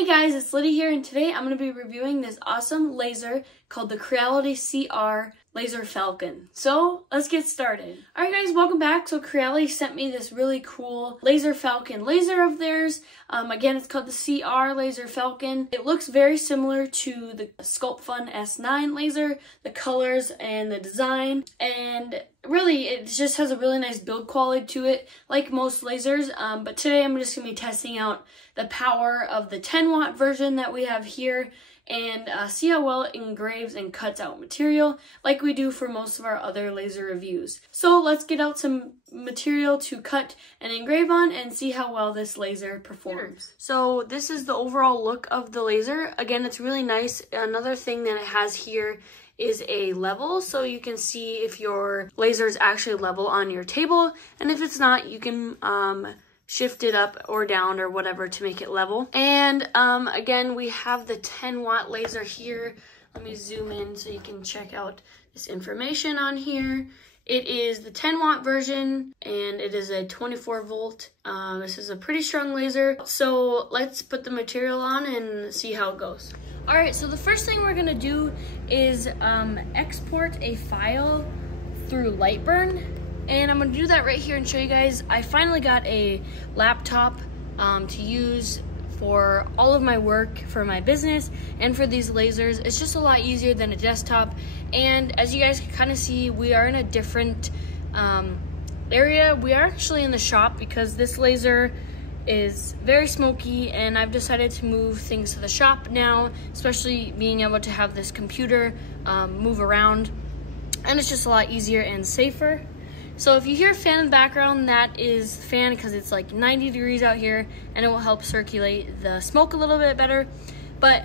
Hey guys, it's Liddy here, and today I'm going to be reviewing this awesome laser called the Creality CR Laser Falcon. So let's get started. Alright guys, welcome back. So Creality sent me this really cool Laser Falcon laser of theirs. Again, it's called the CR Laser Falcon. It looks very similar to the SculptFun S9 laser, the colors and the design, and really it just has a really nice build quality to it, like most lasers. But today I'm just going to be testing out the power of the 10-watt version that we have here, and see how well it engraves and cuts out material like we do for most of our other laser reviews. So let's get out some material to cut and engrave on and see how well this laser performs. So this is the overall look of the laser. Again, it's really nice. Another thing that it has here is a level, so you can see if your laser is actually level on your table, and if it's not, you can shift it up or down or whatever to make it level. And again, we have the 10-watt laser here. Let me zoom in so you can check out this information on here. It is the 10-watt version, and it is a 24-volt. This is a pretty strong laser. So let's put the material on and see how it goes. All right, so the first thing we're gonna do is export a file through Lightburn. And I'm going to do that right here and show you guys. I finally got a laptop to use for all of my work, for my business, and for these lasers. It's just a lot easier than a desktop. And as you guys can kind of see, we are in a different area. We are actually in the shop because this laser is very smoky, and I've decided to move things to the shop now, especially being able to have this computer move around. And it's just a lot easier and safer. So if you hear a fan in the background, that is the fan because it's like 90 degrees out here, and it will help circulate the smoke a little bit better. But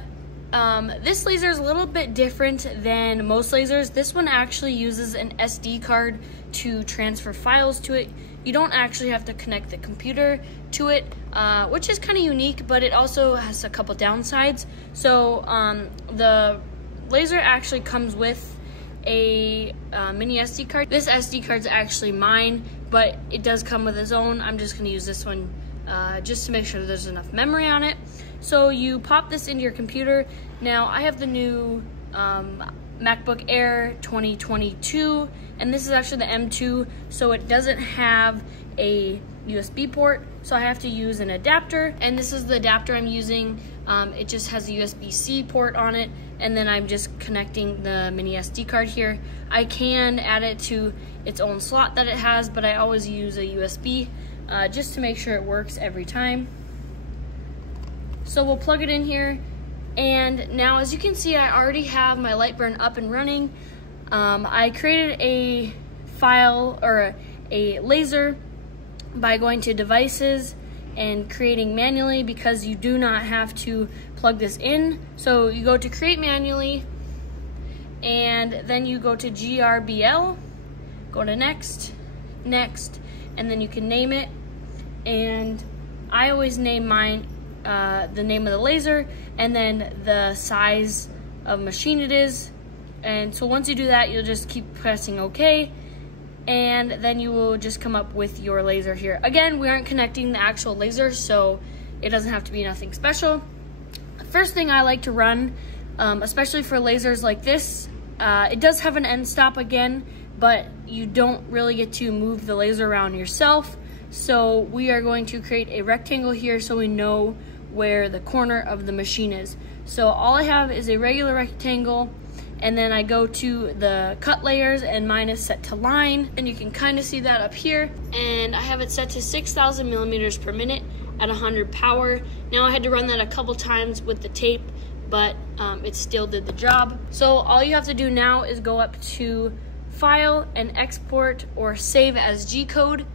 this laser is a little bit different than most lasers. This one actually uses an SD card to transfer files to it. You don't actually have to connect the computer to it, which is kind of unique, but it also has a couple downsides. So the laser actually comes with a mini SD card. This SD card's actually mine, but it does come with its own. I'm just gonna use this one just to make sure there's enough memory on it. So you pop this into your computer. Now I have the new MacBook Air 2022, and this is actually the M2, so it doesn't have a USB port, so I have to use an adapter, and this is the adapter I'm using. It just has a USB-C port on it, and then I'm just connecting the mini SD card here. I can add it to its own slot that it has, but I always use a USB just to make sure it works every time. So we'll plug it in here, and now as you can see, I already have my Lightburn up and running. I created a file or a laser by going to devices and creating manually, because you do not have to plug this in. So you go to create manually, and then you go to GRBL, go to next, and then you can name it. And I always name mine the name of the laser and then the size of machine it is. And so once you do that, you'll just keep pressing OK, and then you will just come up with your laser here. Again, we aren't connecting the actual laser, so it doesn't have to be nothing special. The first thing I like to run, especially for lasers like this, it does have an end stop again, but you don't really get to move the laser around yourself. So we are going to create a rectangle here so we know where the corner of the machine is. So all I have is a regular rectangle, and then I go to the cut layers, and mine is set to line, and you can kind of see that up here. And I have it set to 6,000 millimeters per minute at 100 power. Now I had to run that a couple times with the tape, but it still did the job. So all you have to do now is go up to File and Export or Save as G-Code.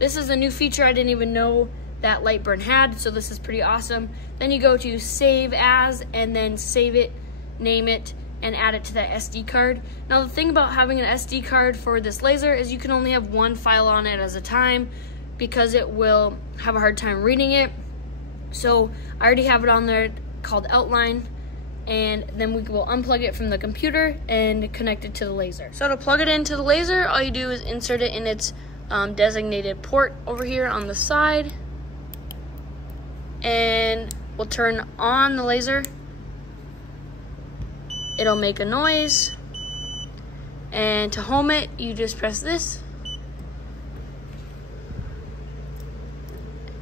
This is a new feature I didn't even know that Lightburn had, so this is pretty awesome. Then you go to Save As, and then save it, name it, and add it to that SD card. Now the thing about having an SD card for this laser is you can only have one file on it at a time, because it will have a hard time reading it. So I already have it on there called Outline, and then we will unplug it from the computer and connect it to the laser. So to plug it into the laser, all you do is insert it in its designated port over here on the side, and will turn on the laser. It'll make a noise. And to home it, you just press this.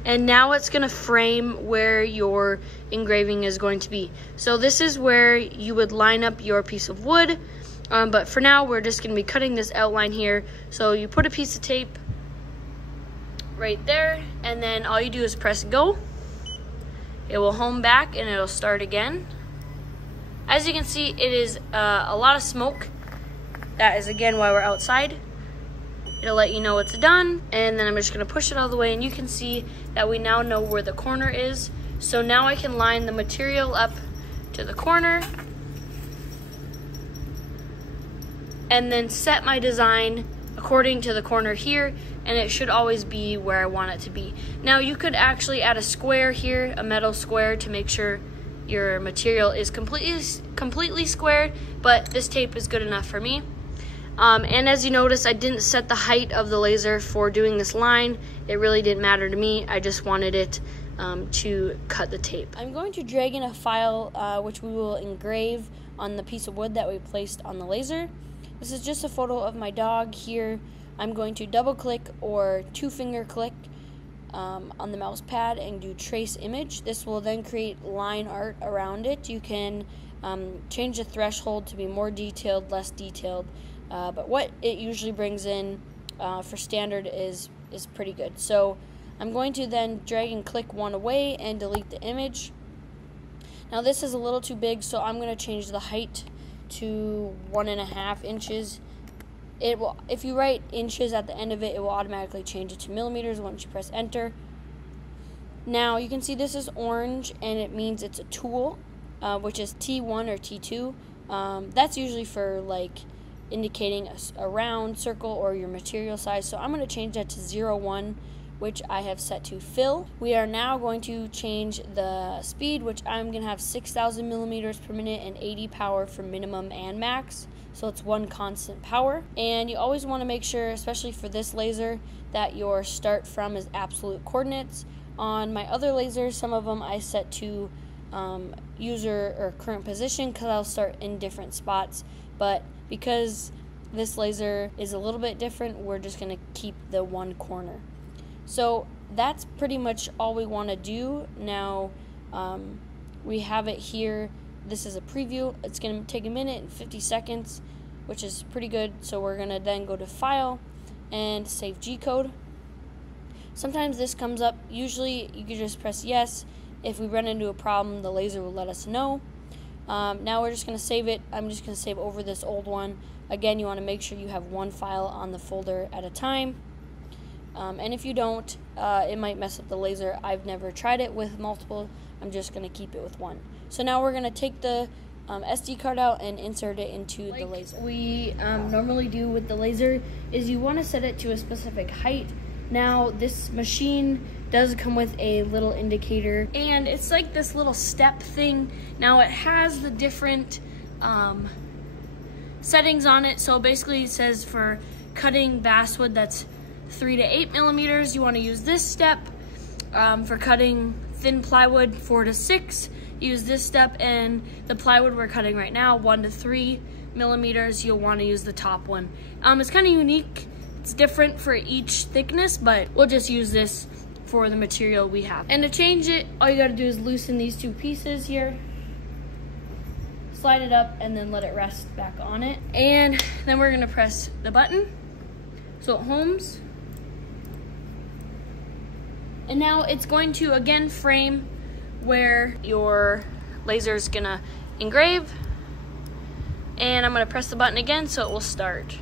And now it's gonna frame where your engraving is going to be. So this is where you would line up your piece of wood, but for now we're just gonna be cutting this outline here. So you put a piece of tape right there, and then all you do is press go. It will home back and it'll start again. As you can see, it is a lot of smoke. That is again why we're outside. It'll let you know it's done, and then I'm just gonna push it all the way, and you can see that we now know where the corner is. So now I can line the material up to the corner and then set my design according to the corner here, and it should always be where I want it to be. Now you could actually add a square here, a metal square, to make sure your material is completely squared, but this tape is good enough for me. And as you notice, I didn't set the height of the laser for doing this line. It really didn't matter to me. I just wanted it to cut the tape. I'm going to drag in a file which we will engrave on the piece of wood that we placed on the laser. This is just a photo of my dog here. I'm going to double click or 2-finger click on the mouse pad and do trace image. This will then create line art around it. You can change the threshold to be more detailed, less detailed. But what it usually brings in for standard is pretty good. So I'm going to then drag and click one away and delete the image. Now this is a little too big, so I'm going to change the height to 1.5 inches. It will, if you write inches at the end of it, it will automatically change it to millimeters once you press enter. Now you can see this is orange, and it means it's a tool, which is T1 or T2. That's usually for like indicating a round, circle, or your material size. So I'm going to change that to 0.1, which I have set to fill. We are now going to change the speed, which I'm going to have 6,000 millimeters per minute and 80 power for minimum and max. So it's one constant power. And you always want to make sure, especially for this laser, that your start from is absolute coordinates. On my other lasers, some of them I set to user or current position because I'll start in different spots. But because this laser is a little bit different, we're just going to keep the one corner. So that's pretty much all we want to do. Now we have it here. This is a preview. It's going to take 1 minute and 50 seconds, which is pretty good. So we're going to then go to File and Save G-code. Sometimes this comes up. Usually you can just press yes. If we run into a problem, the laser will let us know. Now we're just going to save it. I'm just going to save over this old one. Again, you want to make sure you have one file on the folder at a time. And if you don't, it might mess up the laser. I've never tried it with multiple. I'm just going to keep it with one. So now we're going to take the SD card out and insert it into the laser. We normally do with the laser is you want to set it to a specific height. Now this machine does come with a little indicator, and it's like this little step thing. Now it has the different settings on it. So basically it says for cutting basswood that's 3 to 8 millimeters, you want to use this step. For cutting thin plywood, 4 to 6, use this step. And the plywood we're cutting right now, 1 to 3 millimeters, you'll want to use the top one. It's kind of unique. It's different for each thickness, but we'll just use this for the material we have. And to change it, all you got to do is loosen these two pieces here, slide it up, and then let it rest back on it. And then we're going to press the button so it homes. And now it's going to again frame where your laser is gonna engrave. And I'm gonna press the button again so it will start.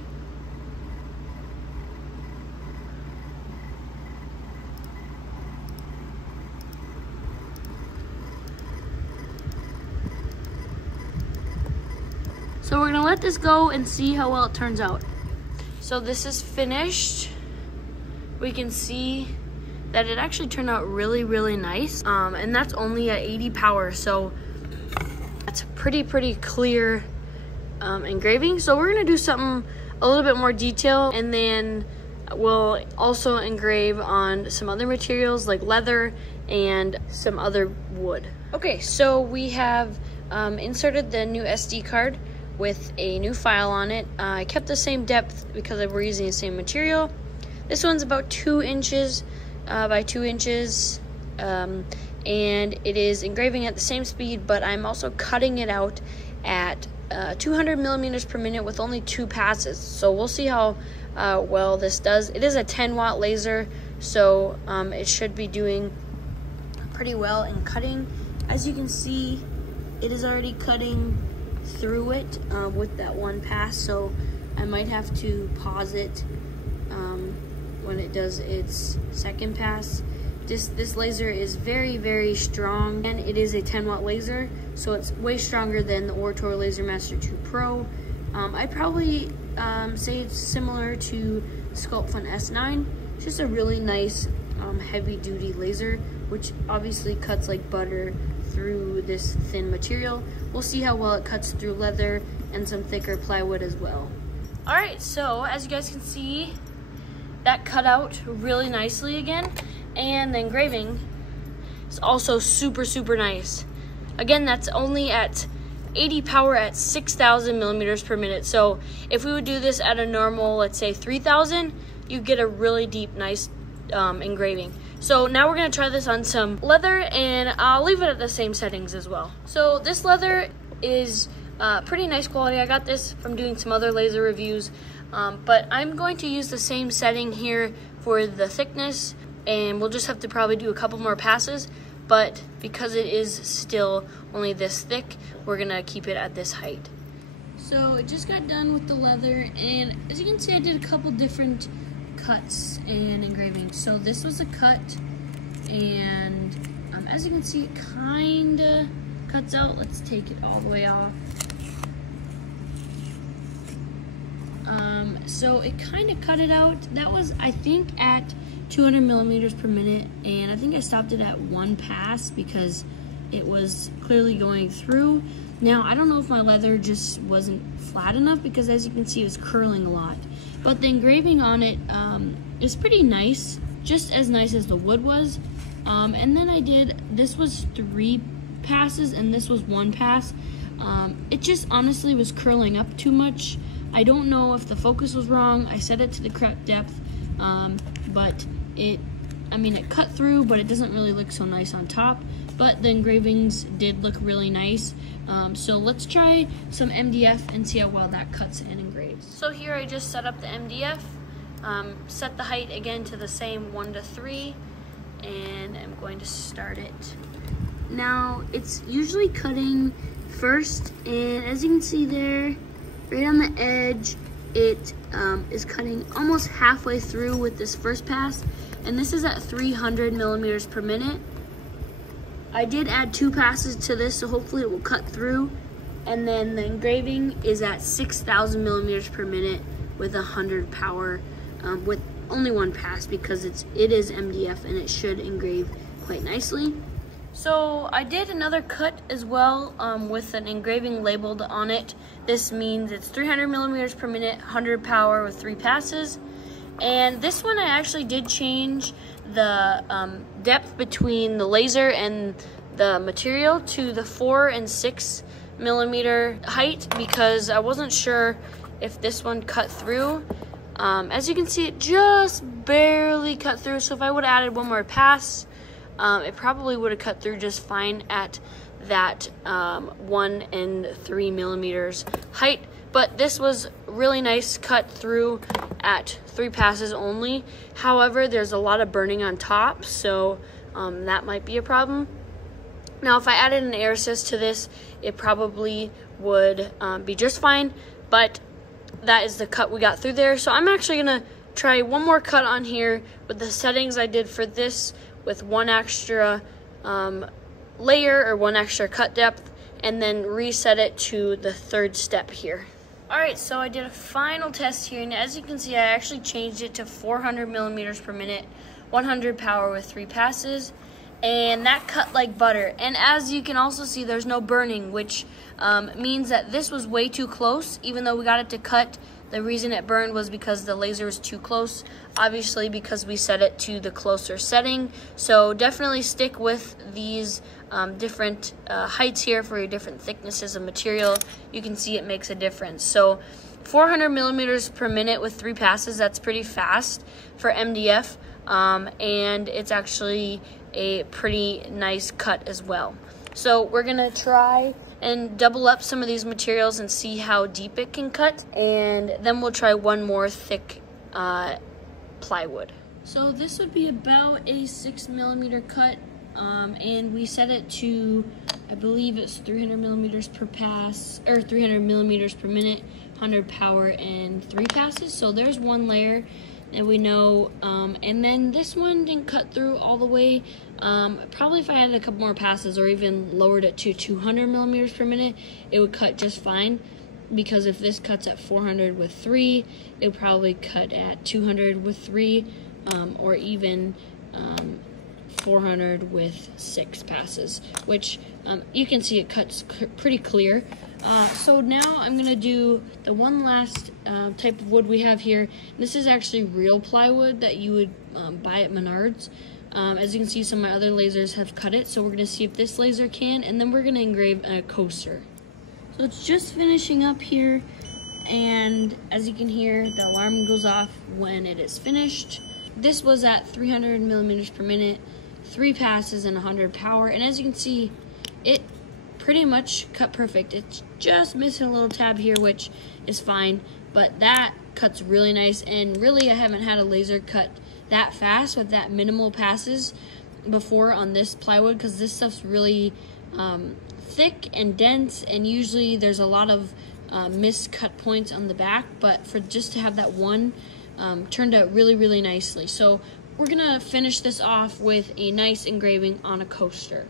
So we're gonna let this go and see how well it turns out. So this is finished. We can see that it actually turned out really, really nice. And that's only at 80 power, so that's pretty clear engraving. So we're gonna do something a little bit more detail, and then we'll also engrave on some other materials like leather and some other wood. Okay, so we have inserted the new SD card with a new file on it. I kept the same depth because we're using the same material. This one's about 2 inches by 2 inches, and it is engraving at the same speed, but I'm also cutting it out at 200 millimeters per minute with only 2 passes. So we'll see how well this does. It is a 10-watt laser, so it should be doing pretty well in cutting. As you can see, it is already cutting through it with that 1 pass, so I might have to pause it when it does its 2nd pass. This laser is very, very strong, and it is a 10-watt laser, so it's way stronger than the Orator Laser Master 2 Pro. I'd probably say it's similar to Sculpt Fun S9. It's just a really nice heavy-duty laser, which obviously cuts like butter through this thin material. We'll see how well it cuts through leather and some thicker plywood as well. Alright, so as you guys can see, that cut out really nicely again, and the engraving is also super, super nice. Again, that's only at 80 power at 6,000 millimeters per minute. So if we would do this at a normal, let's say 3,000, you get a really deep, nice engraving. So now we're gonna try this on some leather, and I'll leave it at the same settings as well. So this leather is pretty nice quality. I got this from doing some other laser reviews, but I'm going to use the same setting here for the thickness, and we'll just have to probably do a couple more passes, but because it is still only this thick, we're gonna keep it at this height. So it just got done with the leather, and as you can see, I did a couple different cuts and engraving. So this was a cut, and as you can see, it kinda cuts out. Let's take it all the way off. So it kind of cut it out. That was, I think, at 200 millimeters per minute, and I think I stopped it at 1 pass because it was clearly going through. Now, I don't know if my leather just wasn't flat enough, because as you can see, it was curling a lot. But the engraving on it is pretty nice, just as nice as the wood was. And then this was 3 passes and this was 1 pass. It just honestly was curling up too much. I don't know if the focus was wrong. I set it to the correct depth, but it cut through, but it doesn't really look so nice on top. But the engravings did look really nice. So let's try some MDF and see how well that cuts and engraves. So here I just set up the MDF, set the height again to the same 1 to 3, and I'm going to start it. Now it's usually cutting first, and as you can see there, right on the edge, it is cutting almost halfway through with this first pass, and this is at 300 millimeters per minute. I did add 2 passes to this, so hopefully it will cut through. And then the engraving is at 6,000 millimeters per minute with 100 power, with only 1 pass, because it is MDF and it should engrave quite nicely. So I did another cut as well with an engraving labeled on it. This means it's 300 millimeters per minute, 100 power with 3 passes. And this one I actually did change the depth between the laser and the material to the 4 and 6 millimeter height, because I wasn't sure if this one cut through. As you can see, it just barely cut through, so if I would have added 1 more pass, it probably would have cut through just fine at that 1 and 3 millimeters height. But this was really nice cut through at 3 passes only. However, there's a lot of burning on top, so that might be a problem. Now, if I added an air assist to this, it probably would be just fine, but that is the cut we got through there. So I'm actually gonna try 1 more cut on here with the settings I did for this, with 1 extra layer or 1 extra cut depth, and then reset it to the 3rd step here. Alright, so I did a final test here, and as you can see, I actually changed it to 400 millimeters per minute, 100 power with 3 passes, and that cut like butter. And as you can also see, there's no burning, which means that this was way too close. Even though we got it to cut The reason it burned was because the laser was too close, obviously because we set it to the closer setting. So definitely stick with these different heights here for your different thicknesses of material. You can see it makes a difference. So 400 millimeters per minute with 3 passes, that's pretty fast for MDF, and it's actually a pretty nice cut as well. So we're gonna try and double up some of these materials and see how deep it can cut, and then we'll try one more thick plywood. So this would be about a 6 millimeter cut, and we set it to, I believe it's 300 millimeters per pass, or 300 millimeters per minute, 100 power, and 3 passes. So there's one layer that we know, and then this one didn't cut through all the way. Probably if I added a couple more passes or even lowered it to 200 millimeters per minute, it would cut just fine, because if this cuts at 400 with 3, it would probably cut at 200 with 3, or even 400 with 6 passes, which you can see it cuts pretty clear. So now I'm gonna do the one last type of wood we have here. This is actually real plywood that you would buy at Menards. As you can see, some of my other lasers have cut it, so we're gonna see if this laser can, and then we're gonna engrave a coaster. So it's just finishing up here, and as you can hear, the alarm goes off when it is finished. This was at 300 millimeters per minute, 3 passes and 100 power, and as you can see, it pretty much cut perfect. It's just missing a little tab here, which is fine, but that cuts really nice, and really I haven't had a laser cut that fast with that minimal passes before on this plywood, because this stuff's really thick and dense, and usually there's a lot of missed cut points on the back, but for just to have that one turned out really nicely. So we're gonna finish this off with a nice engraving on a coaster.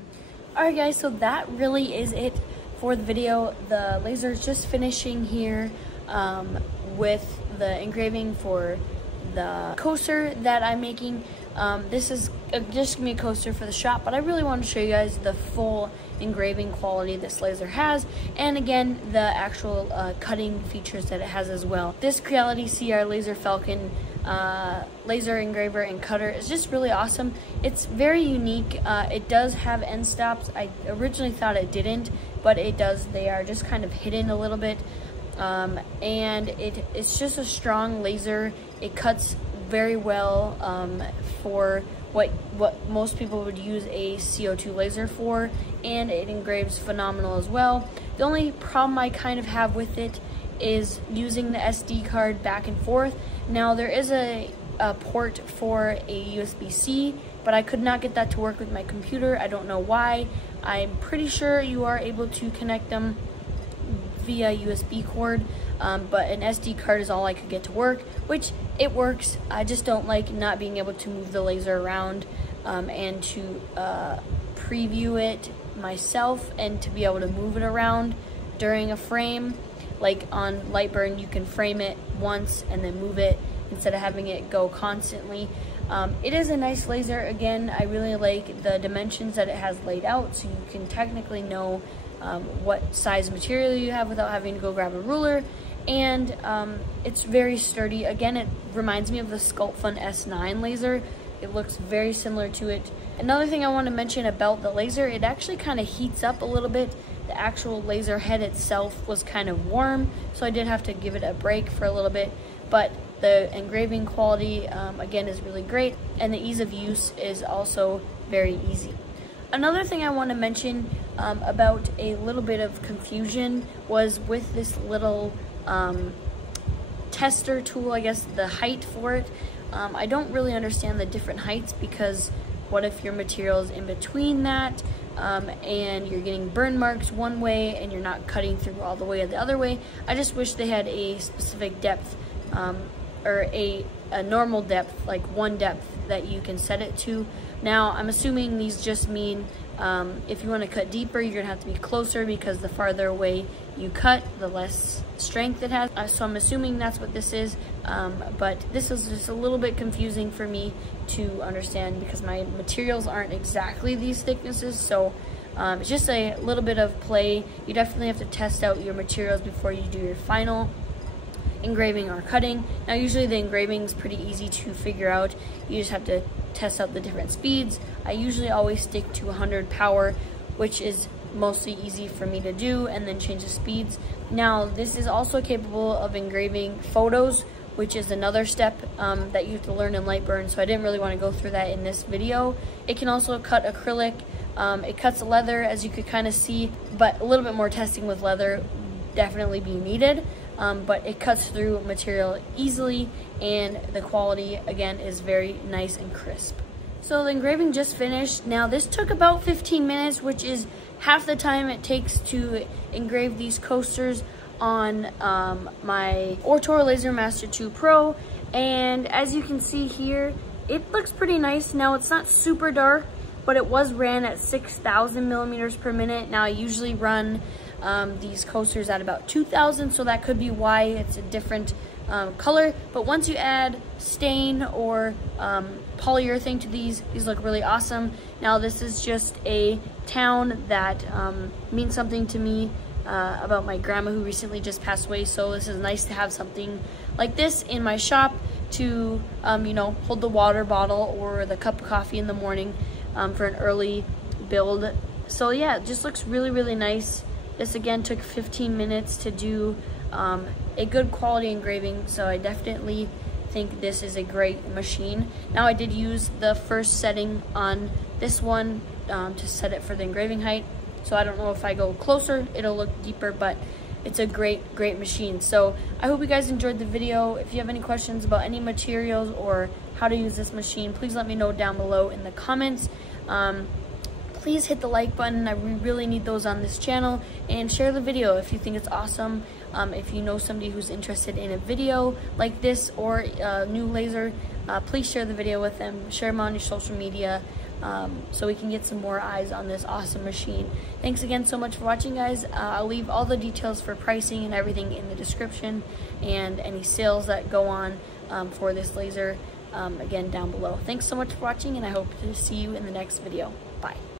Alright guys, so that really is it for the video. The laser is just finishing here with the engraving for the coaster that I'm making. This is just gonna be a coaster for the shop, but I really want to show you guys the full engraving quality this laser has, and again the actual cutting features that it has as well. This Creality CR Laser Falcon laser engraver and cutter is just really awesome. It's very unique. It does have end stops. I originally thought it didn't, but it does. They are just kind of hidden a little bit, and it's just a strong laser. It cuts very well for what most people would use a CO2 laser for, and it engraves phenomenal as well. The only problem I kind of have with it is using the SD card back and forth. Now there is a port for a USB-C, but I could not get that to work with my computer. I don't know why. I'm pretty sure you are able to connect them via USB cord, but an SD card is all I could get to work, which it works. I just don't like not being able to move the laser around and to preview it myself and to be able to move it around during a frame. Like on Lightburn, you can frame it once and then move it instead of having it go constantly. It is a nice laser. Again, I really like the dimensions that it has laid out, so you can technically know what size material you have without having to go grab a ruler. And it's very sturdy. Again, it reminds me of the SculptFun S9 laser. It looks very similar to it. Another thing I want to mention about the laser, it actually kind of heats up a little bit. The actual laser head itself was kind of warm, so I did have to give it a break for a little bit, but the engraving quality again is really great, and the ease of use is also very easy. Another thing I want to mention about a little bit of confusion was with this little tester tool, I guess the height for it. I don't really understand the different heights, because what if your material is in between that and you're getting burn marks one way and you're not cutting through all the way the other way? I just wish they had a specific depth or a normal depth, like one depth that you can set it to. Now I'm assuming these just mean if you want to cut deeper, you're gonna have to be closer, because the farther away you cut, the less strength it has. So I'm assuming that's what this is, but this is just a little bit confusing for me to understand, because my materials aren't exactly these thicknesses. So it's just a little bit of play. You definitely have to test out your materials before you do your final. engraving or cutting. Now usually the engraving is pretty easy to figure out. You just have to test out the different speeds. I usually always stick to 100 power, which is mostly easy for me to do, and then change the speeds. Now this is also capable of engraving photos, which is another step that you have to learn in Lightburn, so I didn't really want to go through that in this video. It can also cut acrylic. It cuts leather, as you could kind of see, but a little bit more testing with leather definitely be needed. But it cuts through material easily, and the quality again is very nice and crisp. So the engraving just finished. Now this took about 15 minutes, which is half the time it takes to engrave these coasters on my Ortor Laser Master 2 Pro. And as you can see here, it looks pretty nice. Now it's not super dark, but it was ran at 6,000 millimeters per minute. Now I usually run these coasters at about 2,000, so that could be why it's a different color. But once you add stain or polyurethane to these look really awesome. Now this is just a town that means something to me about my grandma who recently just passed away, so this is nice to have something like this in my shop to you know, hold the water bottle or the cup of coffee in the morning for an early build. So yeah, it just looks really nice. This again took 15 minutes to do a good quality engraving, so I definitely think this is a great machine. Now I did use the first setting on this one to set it for the engraving height, so I don't know if I go closer it'll look deeper, but it's a great machine. So I hope you guys enjoyed the video. If you have any questions about any materials or how to use this machine, please let me know down below in the comments. Please hit the like button. I really need those on this channel, and share the video if you think it's awesome. If you know somebody who's interested in a video like this or a new laser, please share the video with them. Share them on your social media so we can get some more eyes on this awesome machine. Thanks again so much for watching, guys. I'll leave all the details for pricing and everything in the description, and any sales that go on for this laser again down below. Thanks so much for watching, and I hope to see you in the next video. Bye.